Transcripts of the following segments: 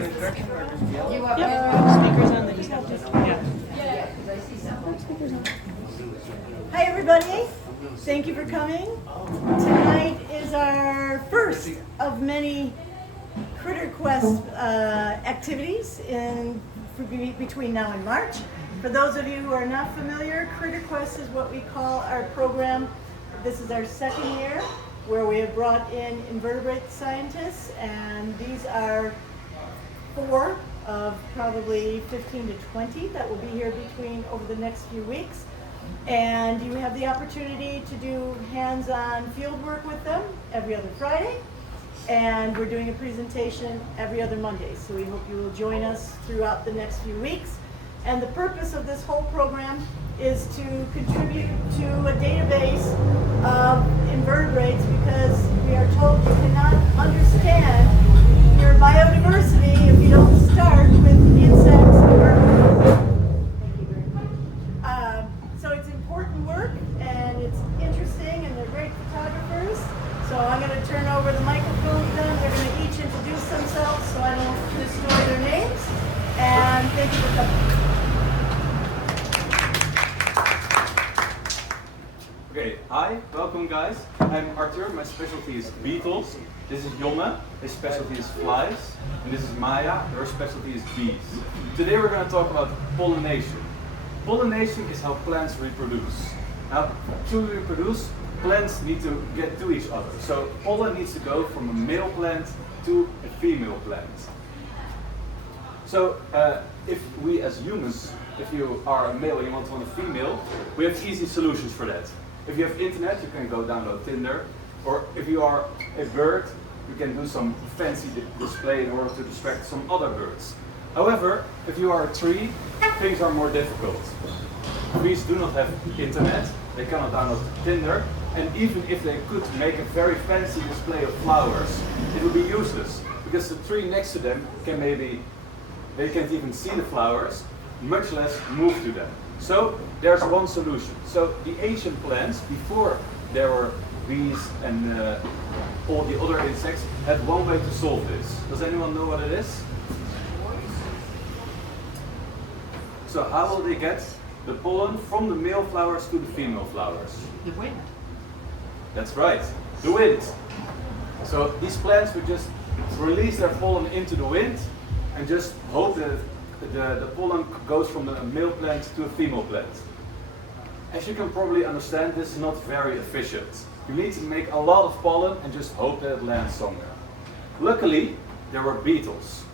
Speakers on, then just have to, yeah. Hi everybody, thank you for coming. Tonight is our first of many Critter Quest activities between now and March. For those of you who are not familiar, Critter Quest is what we call our program. This is our second year where we have brought in invertebrate scientists, and these are 4 of probably 15 to 20 that will be here over the next few weeks. And you have the opportunity to do hands-on field work with them every other Friday. And we're doing a presentation every other Monday. So we hope you will join us throughout the next few weeks. And the purpose of this whole program is to contribute to a database of invertebrates, because we are told you cannot understand your biodiversity if you don't start with insects and vertebrates. Thank you very much. So it's important work, and it's interesting, and they're great photographers. So I'm going to turn over the microphone to them. They're going to each introduce themselves so I don't destroy their names. And thank you for coming. Okay, hi, welcome guys. I'm Arthur, my specialty is beetles. This is Jonne, his specialty is flies. And this is Maja, her specialty is bees. Today we're going to talk about pollination. Pollination is how plants reproduce. Now, to reproduce, plants need to get to each other. So pollen needs to go from a male plant to a female plant. So if we as humans, if you are a male and you want a female, we have easy solutions for that. If you have internet, you can go download Tinder. Or if you are a bird, you can do some fancy display in order to distract some other birds. However, if you are a tree, things are more difficult. Trees do not have internet, they cannot download Tinder, and even if they could make a very fancy display of flowers, it would be useless, because the tree next to them they can't even see the flowers, much less move to them. So there's one solution. So the ancient plants, before there were bees and all the other insects, had one way to solve this. Does anyone know what it is? So how will they get the pollen from the male flowers to the female flowers? The wind. That's right, the wind. So these plants would just release their pollen into the wind and just hope that the pollen goes from the male plant to a female plant. As you can probably understand, this is not very efficient. You need to make a lot of pollen and just hope that it lands somewhere. Luckily, there were beetles.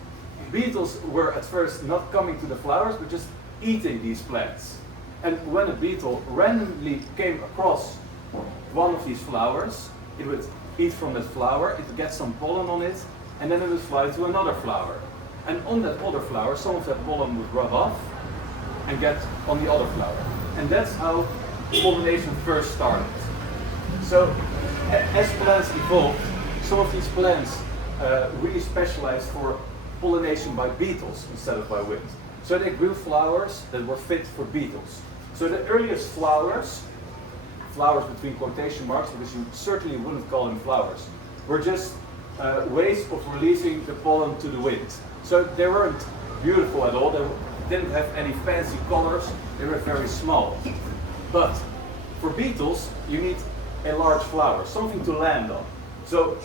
Beetles were at first not coming to the flowers, but just eating these plants. And when a beetle randomly came across one of these flowers, it would eat from that flower, it would get some pollen on it, and then it would fly to another flower. And on that other flower, some of that pollen would rub off and get on the other flower. And that's how pollination first started. So as plants evolved, some of these plants really specialized for pollination by beetles instead of by wind. So they grew flowers that were fit for beetles. So the earliest flowers between quotation marks, because you certainly wouldn't call them flowers, were just ways of releasing the pollen to the wind. So they weren't beautiful at all, they didn't have any fancy colors, they were very small. But for beetles, you need a large flower, something to land on. So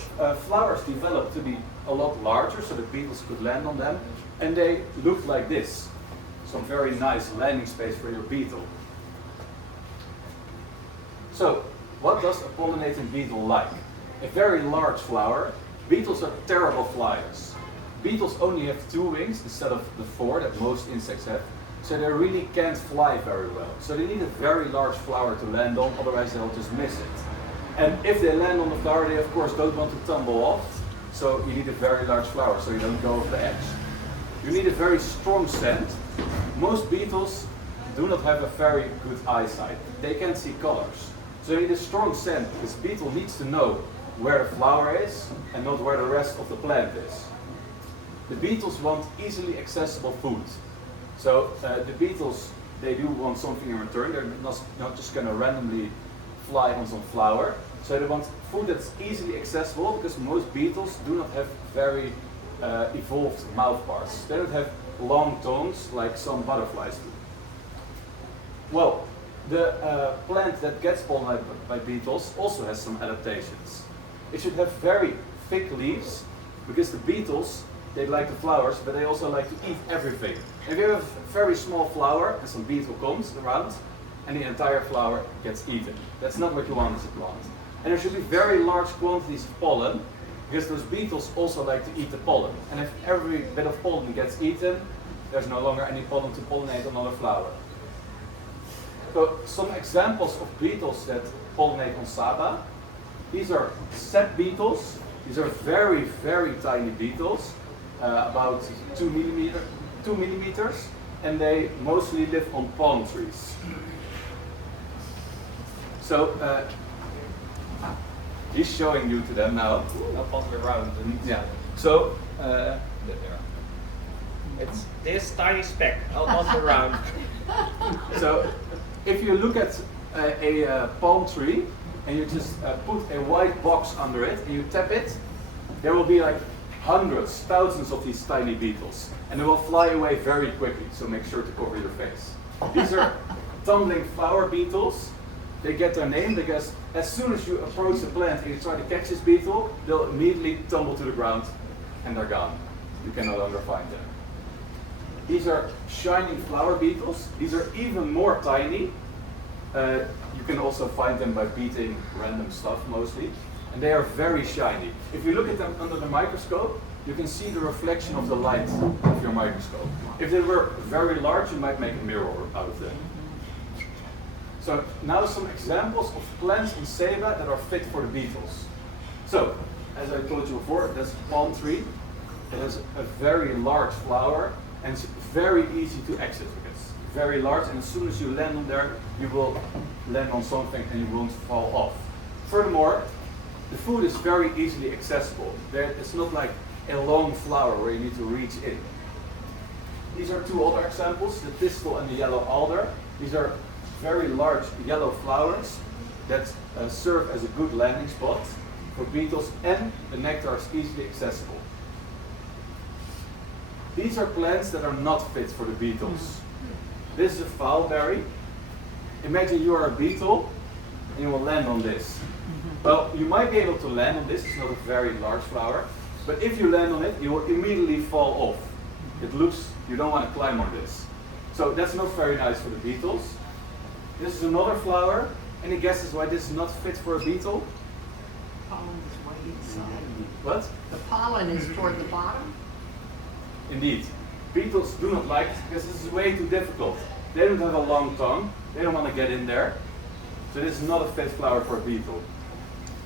flowers developed to be a lot larger so that beetles could land on them, and they looked like this. Some very nice landing space for your beetle. So, what does a pollinating beetle like? A very large flower. Beetles are terrible flyers. Beetles only have 2 wings instead of the 4 that most insects have, so they really can't fly very well. So they need a very large flower to land on, otherwise they'll just miss it. And if they land on the flower, they of course don't want to tumble off, so you need a very large flower so you don't go off the edge. You need a very strong scent. Most beetles do not have a very good eyesight. They can't see colors. So you need a strong scent, because the beetle needs to know where the flower is and not where the rest of the plant is. The beetles want easily accessible food. So the beetles, they do want something in return. They're not just going to randomly fly on some flower. So they want food that's easily accessible, because most beetles do not have very evolved mouth parts. They don't have long tongues like some butterflies do. Well, the plant that gets pollinated by beetles also has some adaptations. It should have very thick leaves, because the beetles, they like the flowers, but they also like to eat everything. If you have a very small flower and some beetle comes around, and the entire flower gets eaten. That's not what you want as a plant. And there should be very large quantities of pollen, because those beetles also like to eat the pollen. And if every bit of pollen gets eaten, there's no longer any pollen to pollinate another flower. So some examples of beetles that pollinate on Saba. These are sap beetles. These are very, very tiny beetles, about 2 millimeters, and they mostly live on palm trees. So he's showing you to them now. I'll pass it around. Yeah. So It's this tiny speck. I'll pass it around. so if you look at a palm tree and you just put a white box under it and you tap it, there will be like hundreds, thousands of these tiny beetles, and they will fly away very quickly. So make sure to cover your face. These are tumbling flower beetles. They get their name because as soon as you approach the plant and you try to catch this beetle, they'll immediately tumble to the ground and they're gone. You can no longer find them. These are shining flower beetles. These are even more tiny. You can also find them by beating random stuff mostly. And they are very shiny. If you look at them under the microscope, you can see the reflection of the light of your microscope. If they were very large, you might make a mirror out of them. So now some examples of plants in Saba that are fit for the beetles. So, as I told you before, that's a palm tree. It has a very large flower and it's very easy to access because it's very large, and as soon as you land on there, you will land on something and you won't fall off. Furthermore, the food is very easily accessible. It's not like a long flower where you need to reach in. These are two other examples, the pistil and the yellow alder. These are very large yellow flowers that serve as a good landing spot for beetles, and the nectar is easily accessible. These are plants that are not fit for the beetles. This is a foulberry. Imagine you are a beetle and you will land on this. Well, you might be able to land on this. It's not a very large flower, but if you land on it, you will immediately fall off. It looks, you don't want to climb on this. So that's not very nice for the beetles. This is another flower. Any guesses why this is not fit for a beetle? Pollen is way inside. What? The pollen is toward the bottom. Indeed. Beetles do not like it because this is way too difficult. They don't have a long tongue. They don't want to get in there. So this is not a fit flower for a beetle.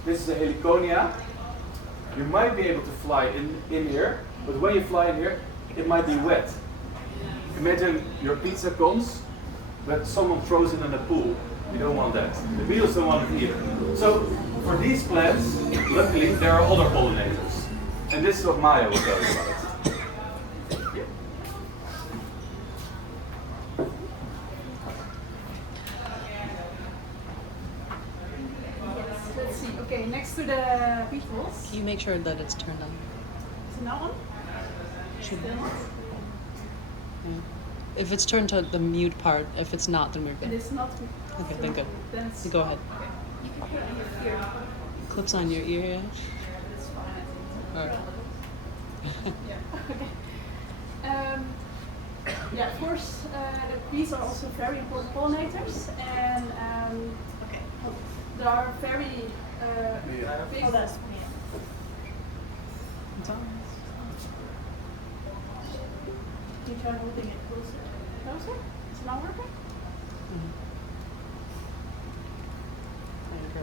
This is a heliconia. You might be able to fly in here, but when you fly in here, it might be wet. Imagine your pizza comes, but someone throws it in a pool. You don't want that. The beetles don't want it either. So for these plants, luckily there are other pollinators. And this is what Maja will tell you about it. Let's see. Okay, next to the beetles. Can you make sure that it's turned on? Is it that one? Should Still not? yeah. If it's turned to the mute part, if it's not, then we're It good. is not. Okay, then good. Then it's, You go ahead. okay. You can put it in your ear. Clips on your ear, yeah? That's fine. Alright. Yeah. Okay. Yeah, of course, the bees are also very important pollinators, and okay, there are very big. Oh, that's It's on. You try holding it closer. Closer? Is it not working? Mhm. There you go.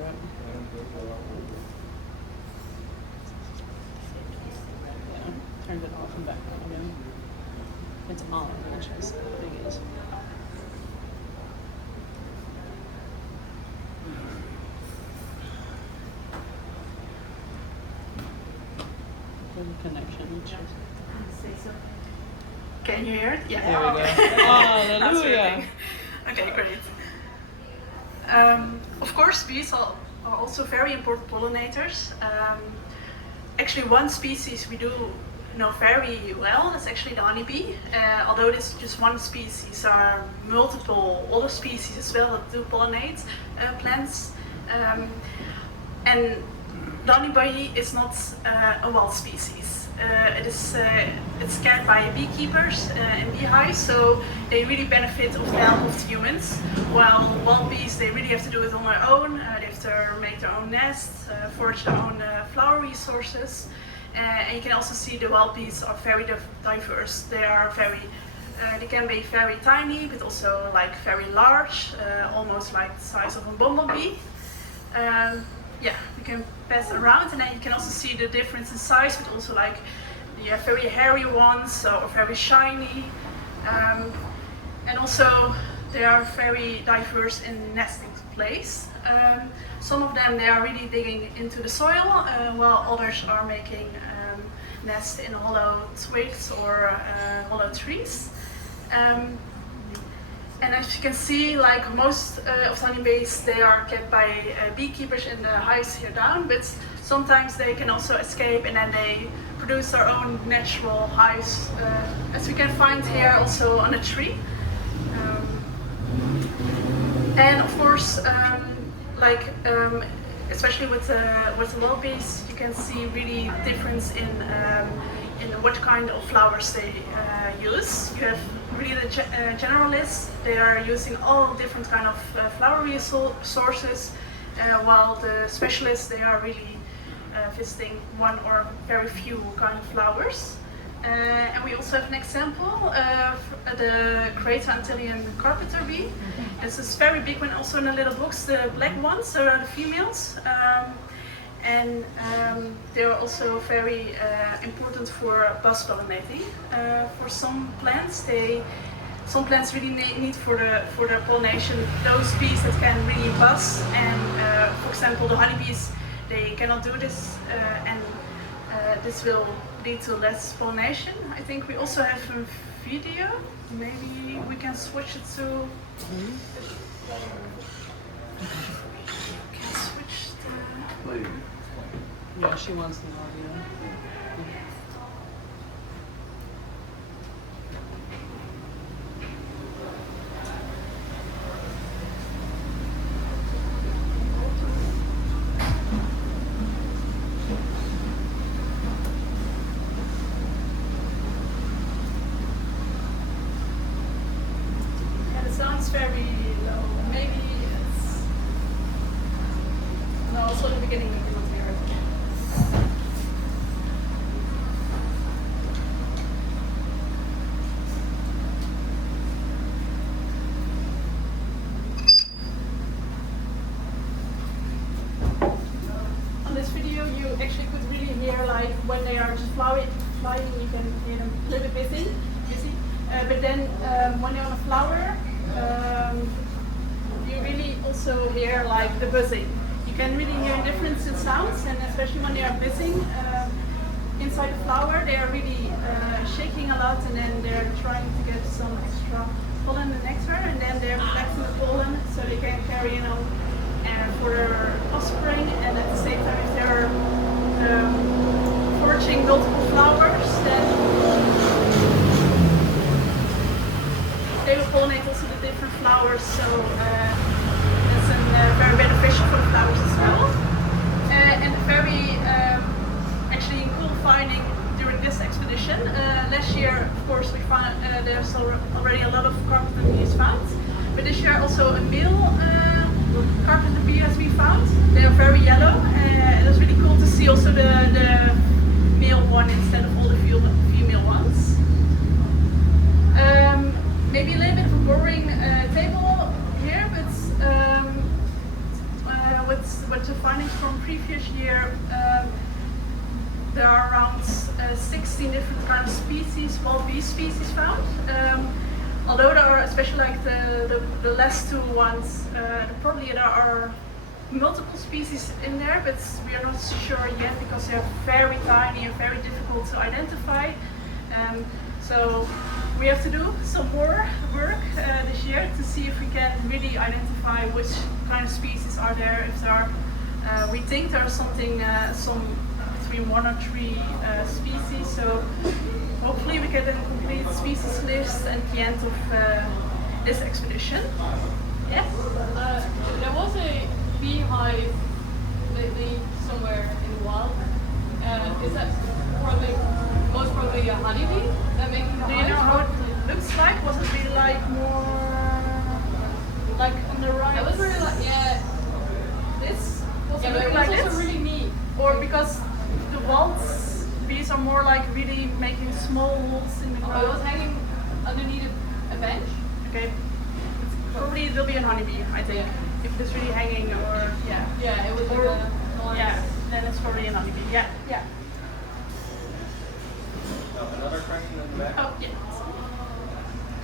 Yeah, turned it off and back on again. It's on, which is the thing is. Good connection, which is. Say so. Can you hear it? Yeah. There we go. That's Hallelujah. working. Okay, great. Of course, bees are also very important pollinators. Actually, one species we do know very well, that's actually the honeybee. Although this is just one species, there are multiple other species as well that do pollinate plants. And the honeybee is not a wild species. It's cared by beekeepers in beehives, so they really benefit of the help of humans. While wild bees, they really have to do it on their own. They have to make their own nests, forage their own flower resources. And you can also see the wild bees are very diverse. They can be very tiny, but also like very large, almost like the size of a bumblebee. Yeah, you can pass around, and then you can also see the difference in size, but also like you have very hairy ones or very shiny. And also they are very diverse in nesting place. Some of them, they are really digging into the soil, while others are making nests in hollow twigs or hollow trees. And as you can see, like most of the honeybees, they are kept by beekeepers in the hives here down, but sometimes they can also escape and then they produce their own natural hives, as we can find here also on a tree. And of course, especially with the wild bees, you can see really difference in what kind of flowers they use. You have really the generalists, they are using all different kind of flower resources, while the specialists, they are really visiting one or very few kind of flowers. And we also have an example of the Great Antillean carpenter bee. This is very big one, also in the little books. The black ones are the females. And they are also very important for buzz pollinating. For some plants, really need for the pollination those bees that can really buzz. And for example, the honeybees, they cannot do this, and this will lead to less pollination. I think we also have a video. Maybe we can switch it to. Can switch the. Yeah, she wants the audio. And it sounds very low. Maybe it's. No, also in the beginning you cannot hear it. On this video, you actually could really hear like when they are just flying, you can hear them a little bit busy. But then when they're on a flower, you really also hear like the buzzing. You can really hear a difference in sounds, and especially when they are buzzing inside the flower, they are really shaking a lot, and then they're trying to get some extra pollen and nectar, and then they're collecting the pollen so they can carry it on for their offspring. And at the same time, if they're foraging multiple flowers, then they will pollinate also the different flowers, so it's very beneficial for the flowers as well. And very actually cool finding during this expedition. Last year, of course, we found there's already a lot of carpenter bees found, but this year also a male carpenter bee has been found. They are very yellow, and it was really cool to see also the male one instead of all the female ones. Maybe a little bit of a boring table here, but with the findings from previous year, there are around 16 different kind of species, wild bee species found. Although there are, especially like the last two ones, probably there are multiple species in there, but we are not sure yet because they are very tiny and very difficult to identify. So we have to do some more work this year to see if we can really identify which kind of species are there. If there are, we think there are some between 1 or 3 species. So hopefully we get a complete species list at the end of this expedition. Yes? There was a beehive lately somewhere in the wild. Is that most probably a honeybee that making the Do you know how hive? it looks like? Was it really like more like on the right? It was really like, yeah. This? Was Yeah, it but it looking was like also this? really neat. Or because the waltz bees are more like really making small holes in the It was ground? hanging underneath a bench. Okay. Probably there'll be a honeybee, I think. Yeah. If it's really hanging or yeah. Yeah, it was like Or- a nice. Yeah, then it's probably an honeybee. Yeah, yeah. Another question in the back. Oh, yeah.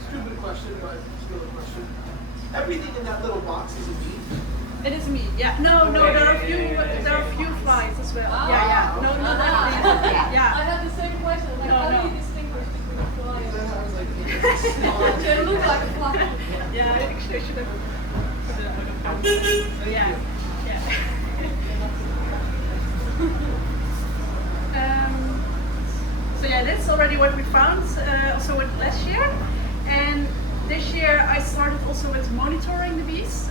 Stupid question, but still a question. Everything in that little box is a bee. It is me. Yeah. No, there are a few flies as well. Ah. Yeah. No, not everything. I Yeah. had the same question. Like, No, how no. do you distinguish between a fly and I was like, It looks like a fly. Yeah, actually I should have put it out of Yeah. So yeah, that's already what we found also with last year. And this year I started also with monitoring the bees.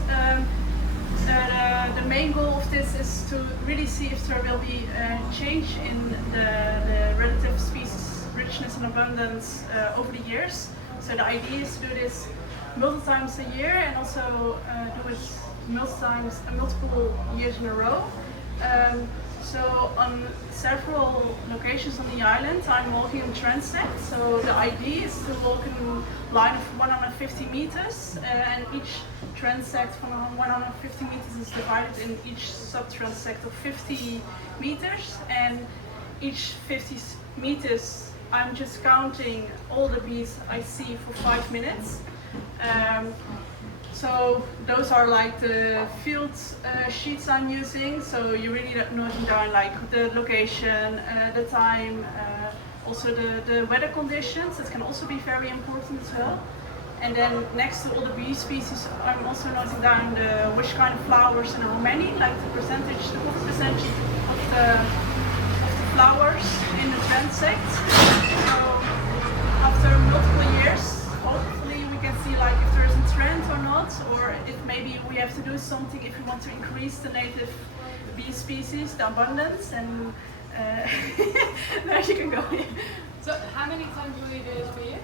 The main goal of this is to really see if there will be a change in the relative species richness and abundance over the years. So the idea is to do this multiple times a year and also do it multiple years in a row. So on several locations on the island, I'm walking in transect. So the idea is to walk in a line of 150 meters, and each transect from 150 meters is divided in each sub-transect of 50 meters. And each 50 meters, I'm just counting all the bees I see for 5 minutes. So those are like the field sheets I'm using. So you really noting down like the location, the time, also the weather conditions. That can also be very important as well. And then next to all the bee species, I'm also noting down which kind of flowers and how many, like the percentage of the flowers in the transect. So after multiple years, hopefully we can see like if there is a trend or not, or if maybe we have to do something if we want to increase the native bee species, the abundance, and there you can go. So how many times will you do this per year?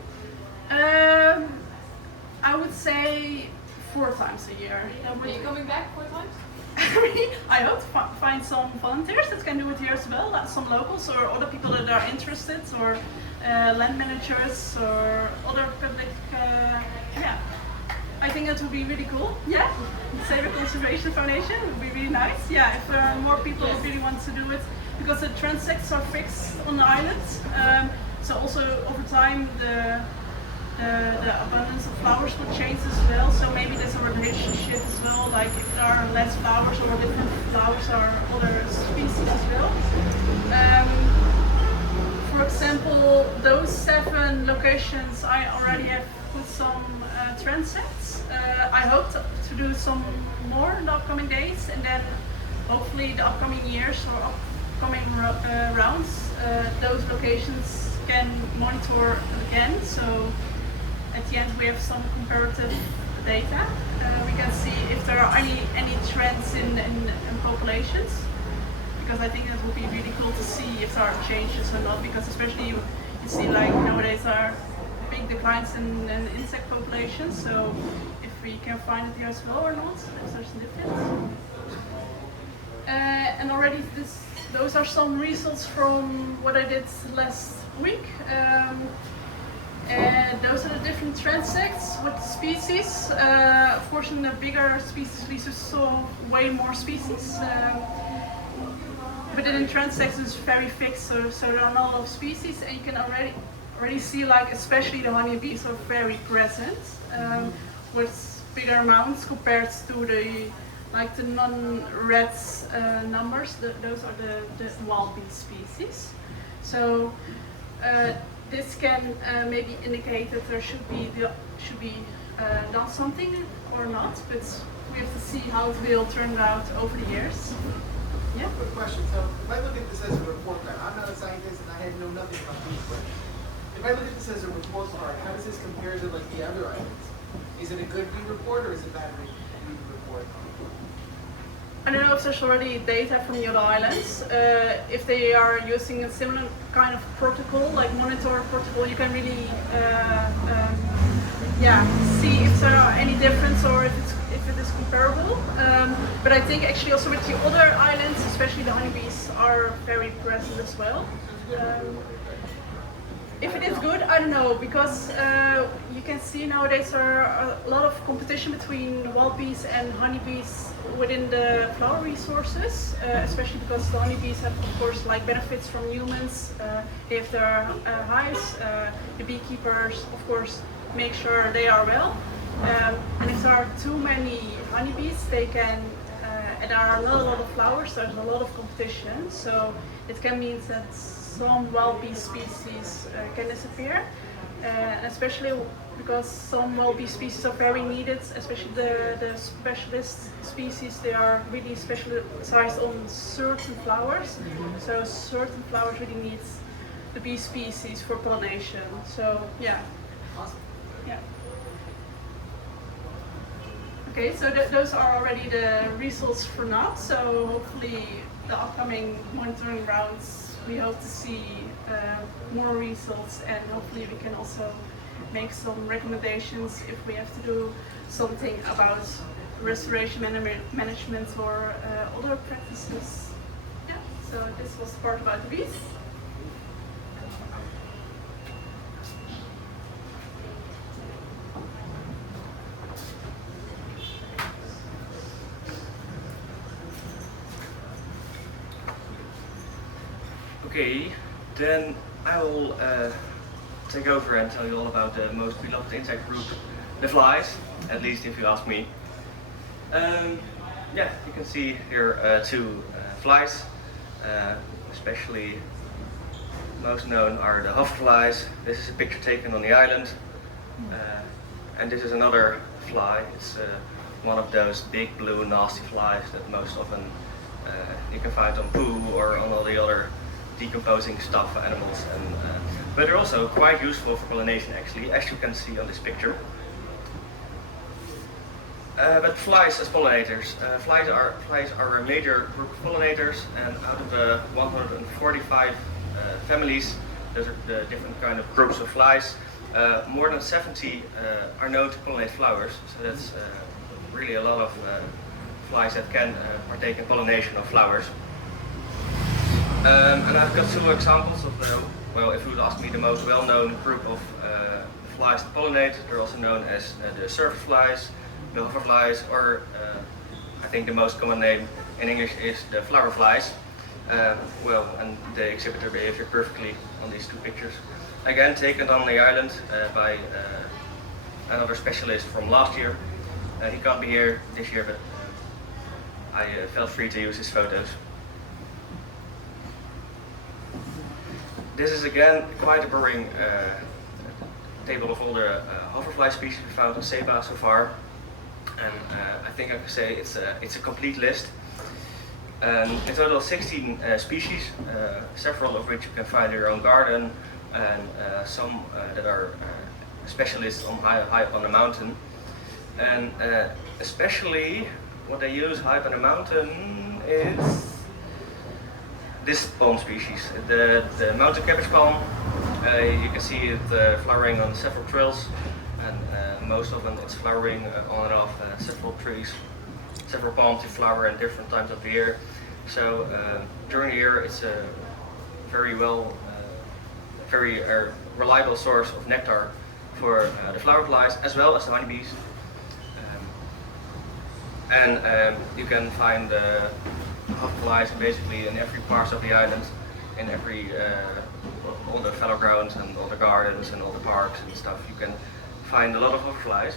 I would say 4 times a year. Are you coming back 4 times? I hope to find some volunteers that can do it here as well, like some locals or other people that are interested, or land managers or other public. Yeah, I think that would be really cool. Yeah, Saber Conservation Foundation would be really nice. Yeah, if more people really want to do it, because the transects are fixed on the island. So also over time the abundance of flowers will change as well. So maybe there's a relationship as well, like if there are less flowers or different flowers or other species as well. For example, those 7 locations I already have put some transects. I hope to do some more in the upcoming days, and then hopefully the upcoming years or upcoming rounds, those locations can monitor again. So at the end we have some comparative data. We can see if there are any trends in populations, because I think that would be really cool to see if there are changes or not, because especially you see like nowadays there are big declines in insect populations. So if we can find it here as well or not, if there's a difference. And already those are some results from what I did last week. Those are the different transects with species. Of course, in the bigger species we saw way more species. But in transects it's very fixed, so there are not a lot of species, and you can already see, like especially the honeybees are very present with bigger amounts compared to the non-red numbers. Those are the wild bee species. So this can maybe indicate that there should be done something or not, but we have to see how it will turn out over the years. Yeah. Quick question. So if I look at this as a report card, I'm not a scientist and I know nothing about bees, but if I look at this as a report card, how does this compare to like the other items? Is it a good bee report or is it a bad bee report? I don't know if there's already data from the other islands. If they are using a similar kind of protocol, like monitor protocol, you can really see if there are any difference or if it is comparable. But I think actually also with the other islands, especially the honeybees, are very present as well. If it is good, I don't know, because you can see nowadays there are a lot of competition between wild bees and honeybees within the flower resources, especially because the honeybees have, of course, like benefits from humans. They have their hives. The beekeepers, of course, make sure they are well. And if there are too many honeybees, they can, and there are not a lot of flowers, there's a lot of competition. So it can mean that some wild bee species can disappear, especially because some wild bee species are very needed, especially the specialist species. They are really specialized on certain flowers, so certain flowers really need the bee species for pollination. So yeah. Awesome. Yeah. Okay, so those are already the results for now. So hopefully the upcoming monitoring rounds, we hope to see more results, and hopefully we can also make some recommendations if we have to do something about restoration management or other practices. Yeah, so this was part about the bees. Okay, then I will take over and tell you all about the most beloved insect group, the flies, at least if you ask me. Yeah, you can see here two flies, especially most known are the hoverflies. This is a picture taken on the island, and this is another fly. It's one of those big blue nasty flies that most often you can find on poo or on all the other decomposing stuff, animals, and but they're also quite useful for pollination actually, as you can see on this picture. But flies as pollinators. Flies are a major group of pollinators, and out of the 145 families, those are the different kind of groups of flies, more than 70 are known to pollinate flowers, so that's really a lot of flies that can partake in pollination of flowers. And I've got two examples of, well, if you would ask me, the most well-known group of flies that pollinate. They're also known as the surface flies, the hoverflies, or I think the most common name in English is the flower flies. Well, and they exhibit their behavior perfectly on these two pictures. Again, taken on the island by another specialist from last year. He can't be here this year, but I felt free to use his photos. This is again quite a boring table of all the hoverfly species we found in Seba so far, and I think I can say it's a complete list. In total 16 species, several of which you can find in your own garden, and some that are specialists on high up on the mountain. And especially what they use high up on the mountain is this palm species, the mountain cabbage palm. You can see it flowering on several trails, and most often it's flowering on and off several trees, several palms that flower in different times of the year. So during the year it's a very reliable source of nectar for the flower flies as well as the honeybees. And you can find hoverflies basically in every part of the island, in every all the fallow grounds and all the gardens and all the parks and stuff. You can find a lot of hoverflies,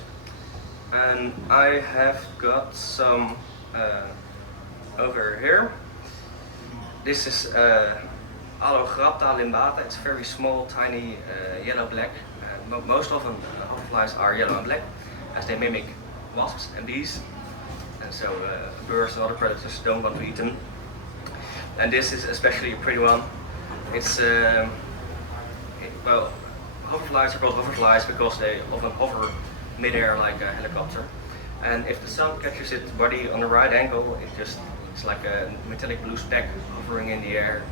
and I have got some over here. This is Allograpta limbata. It's very small, tiny, yellow-black. Most often hoverflies are yellow and black, as they mimic wasps and bees. And so birds and other predators don't want to eat them. and this is especially a pretty one. It's well, hoverflies are called hoverflies because they often hover mid-air like a helicopter. And if the sun catches its body on the right angle, it's like a metallic blue speck hovering in the air.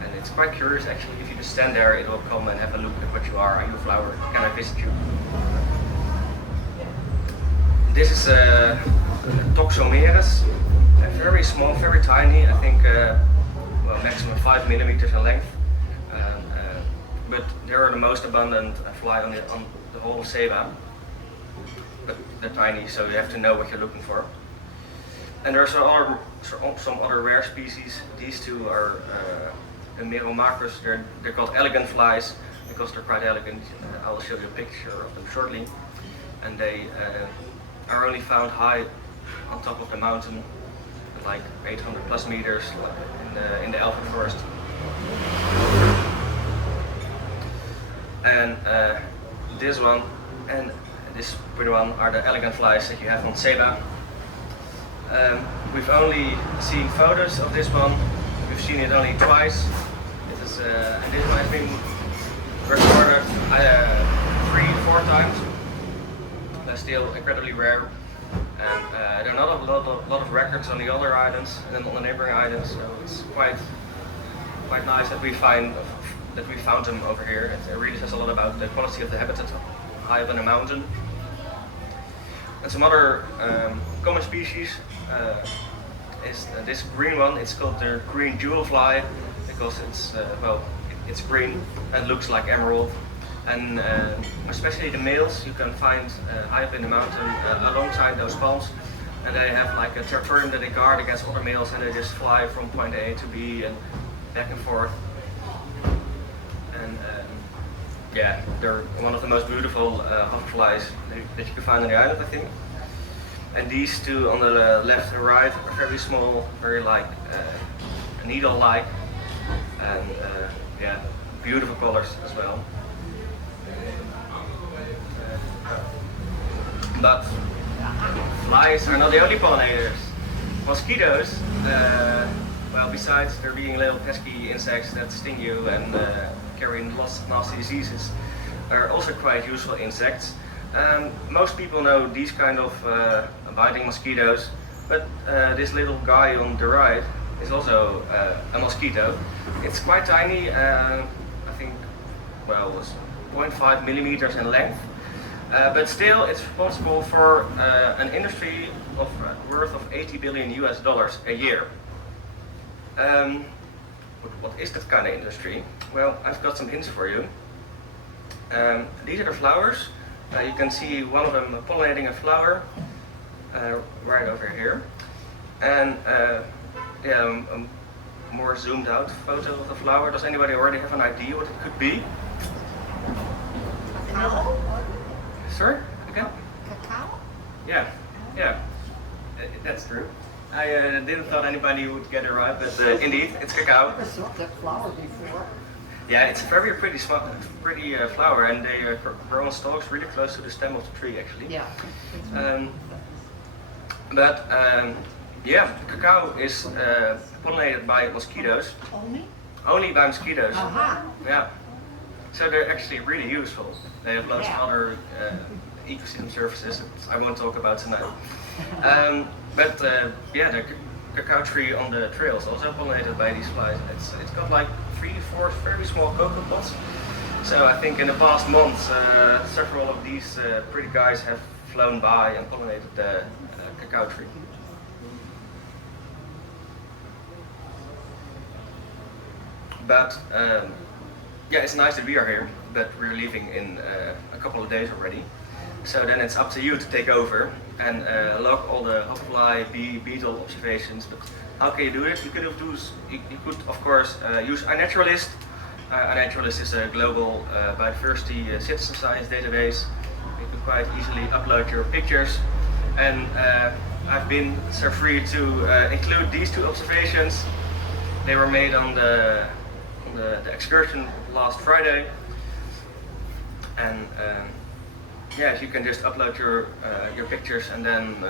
And it's quite curious actually. If you just stand there, it will come and have a look at what you are. Are you a flower? Can I visit you? This is Toxomeres. Very small, very tiny. I think well, maximum 5 millimeters in length. But they are the most abundant fly on the whole of Seba. But they're tiny, so you have to know what you're looking for. And there's some other rare species. These two are the Maja Raemakers. They're called elegant flies because they're quite elegant. I'll show you a picture of them shortly. And they are only found high on top of the mountain, like 800 plus meters in the Alpine forest. And this one and this pretty one are the elegant flies that you have on Seba. We've only seen photos of this one. We've seen it only twice. It is, and this one has been recorded 3-4 times. They're still incredibly rare. And there are not a lot of records on the other islands and on the neighboring islands, so it's quite nice that we found them over here. It really says a lot about the quality of the habitat high up in a mountain. And some other common species is this green one. It's called the green jewel fly because it's well, it's green and looks like emerald. And especially the males you can find high up in the mountain alongside those palms, and they have like a territorium that they guard against other males, and they just fly from point A to B and back and forth. And yeah, they're one of the most beautiful hoverflies that you can find on the island, I think. And these two on the left and right are very small, very like needle-like, and yeah, beautiful colors as well. But flies are not the only pollinators. Mosquitoes, well, besides there being little pesky insects that sting you and carry lots of nasty diseases, are also quite useful insects. Most people know these kind of biting mosquitoes, but this little guy on the right is also a mosquito. It's quite tiny, I think, well, it's 0.5 millimeters in length. But still, it's responsible for an industry worth of $80 billion a year. What is that kind of industry? Well, I've got some hints for you. These are the flowers. You can see one of them pollinating a flower right over here. And yeah, a more zoomed out photo of the flower. Does anybody already have an idea what it could be? Cacao? Sorry? Again? Cacao? Yeah, that's true. I didn't thought anybody would get it right, but indeed, it's cacao. I've never saw that flower before. Yeah, it's a very pretty flower, and they grow on stalks really close to the stem of the tree, actually. Yeah. But yeah, cacao is pollinated by mosquitoes. Only? Only by mosquitoes. Aha. Yeah. So they're actually really useful. They have lots Yeah. of other ecosystem services that I won't talk about tonight. But yeah, the cacao tree on the trail is also pollinated by these flies. It's got like 3-4 very small cocoa pods. So I think in the past months, several of these pretty guys have flown by and pollinated the cacao tree. But yeah, it's nice that we are here, but we're leaving in a couple of days already. So then it's up to you to take over and log all the hoverfly, bee, beetle observations. But how can you do it? You could of course use iNaturalist. iNaturalist is a global biodiversity citizen science database. You can quite easily upload your pictures. And I've been so free to include these two observations. They were made on the excursion last Friday. And yeah, you can just upload your pictures, and then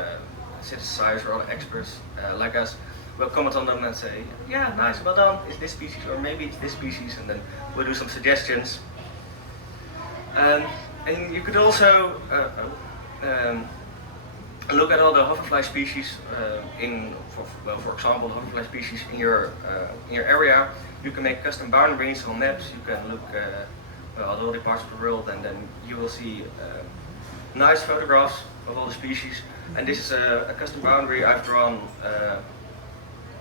citizen science or other experts like us we'll comment on them and say, yeah, nice, well done, it's this species, or maybe it's this species, and then we'll do some suggestions. And you could also look at all the hoverfly species for example, the hoverfly species in your area. You can make custom boundaries on maps. You can look at all the parts of the world, and then you will see nice photographs of all the species. And this is a custom boundary I've drawn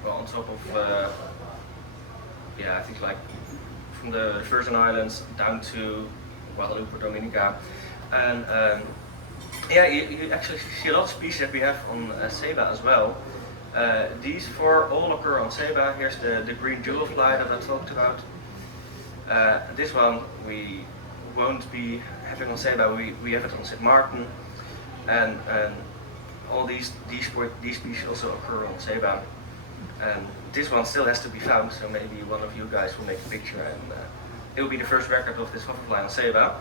on top of, I think like from the Virgin Islands down to Guadalupe, Dominica. And you actually see a lot of species that we have on Seba as well. These four all occur on Seba. Here's the green jewel fly that I talked about. This one we won't be having on Seba, we have it on St. Martin. And all these species also occur on Seba. And this one still has to be found, so maybe one of you guys will make a picture, and it will be the first record of this hoverfly on Seba.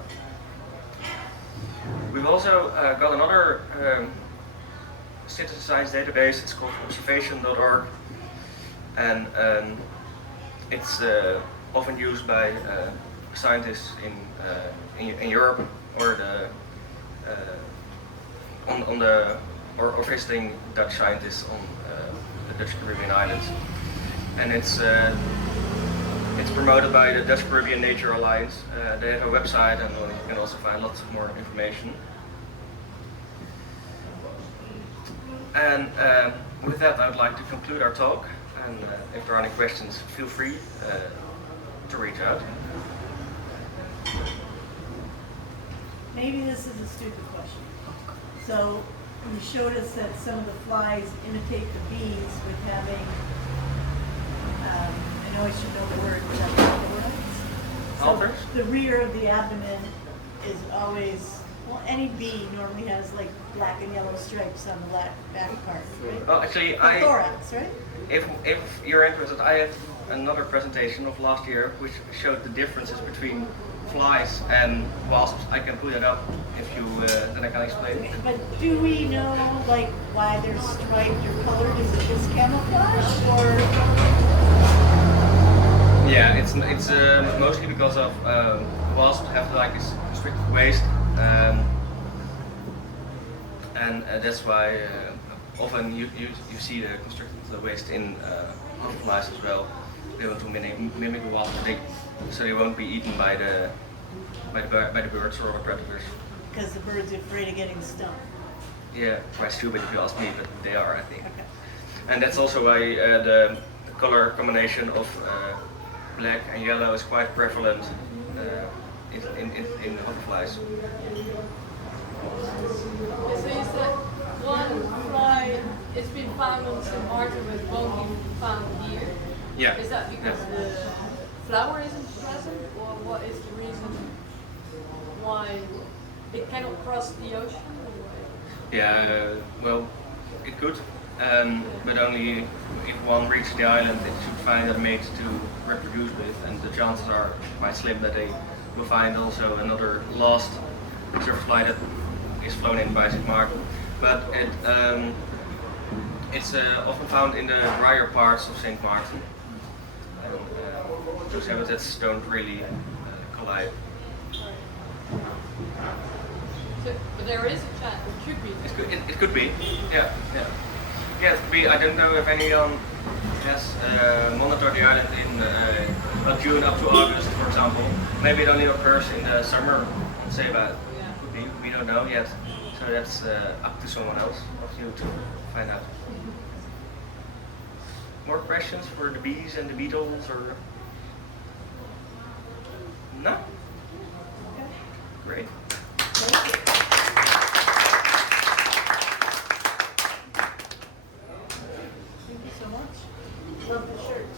We've also got another citizen science database. It's called observation.org, and it's often used by scientists in Europe or or visiting Dutch scientists on the Dutch Caribbean islands, and it's promoted by the Dutch Caribbean Nature Alliance. They have a website, and you can also find lots of more information. And with that, I would like to conclude our talk. And if there are any questions, feel free to reach out. Maybe this is a stupid question. So you showed us that some of the flies imitate the bees with having, I know I should know the word, but I don't know the word. Halters? So the rear of the abdomen is always, well, any bee normally has like black and yellow stripes on the back part, right? Well, actually, The thorax, right? If you're interested, I have another presentation of last year which showed the differences between flies and wasps. I can put it up if you, then I can explain it. But do we know like why they're striped or colored? Is it just camouflage or? Yeah, it's mostly because of wasps have like this constricted waist, and that's why often you see the constricted waist in hoverflies as well. They want to mimic the wasp, so they won't be eaten by the birds or other predators. Because the birds are afraid of getting stung. Yeah, quite stupid if you ask me, but they are, I think. Okay. And that's also why the color combination of black and yellow is quite prevalent in hoverflies. So you said one fly has been found on St. Martin but won't be found here? Yeah. Is that because the flower isn't present, or what is the reason why it cannot cross the ocean? Yeah, well, it could, but only if one reaches the island it should find a mate to reproduce with, and the chances are quite slim that they will find also another lost surfly that is flown in by St. Martin. But it's often found in the drier parts of St. Martin. And those habitats don't really collide. So, but there is a chance, it should be. It could be, yeah. Yeah, it could be. I don't know if anyone has monitored the island in June up to August, for example. Maybe it only occurs in the summer on Seba. Could be. We don't know yet. So that's up to someone else, of you to find out. More questions for the bees and the beetles, or no? Great. Thank you. Thank you so much. Love the shirt.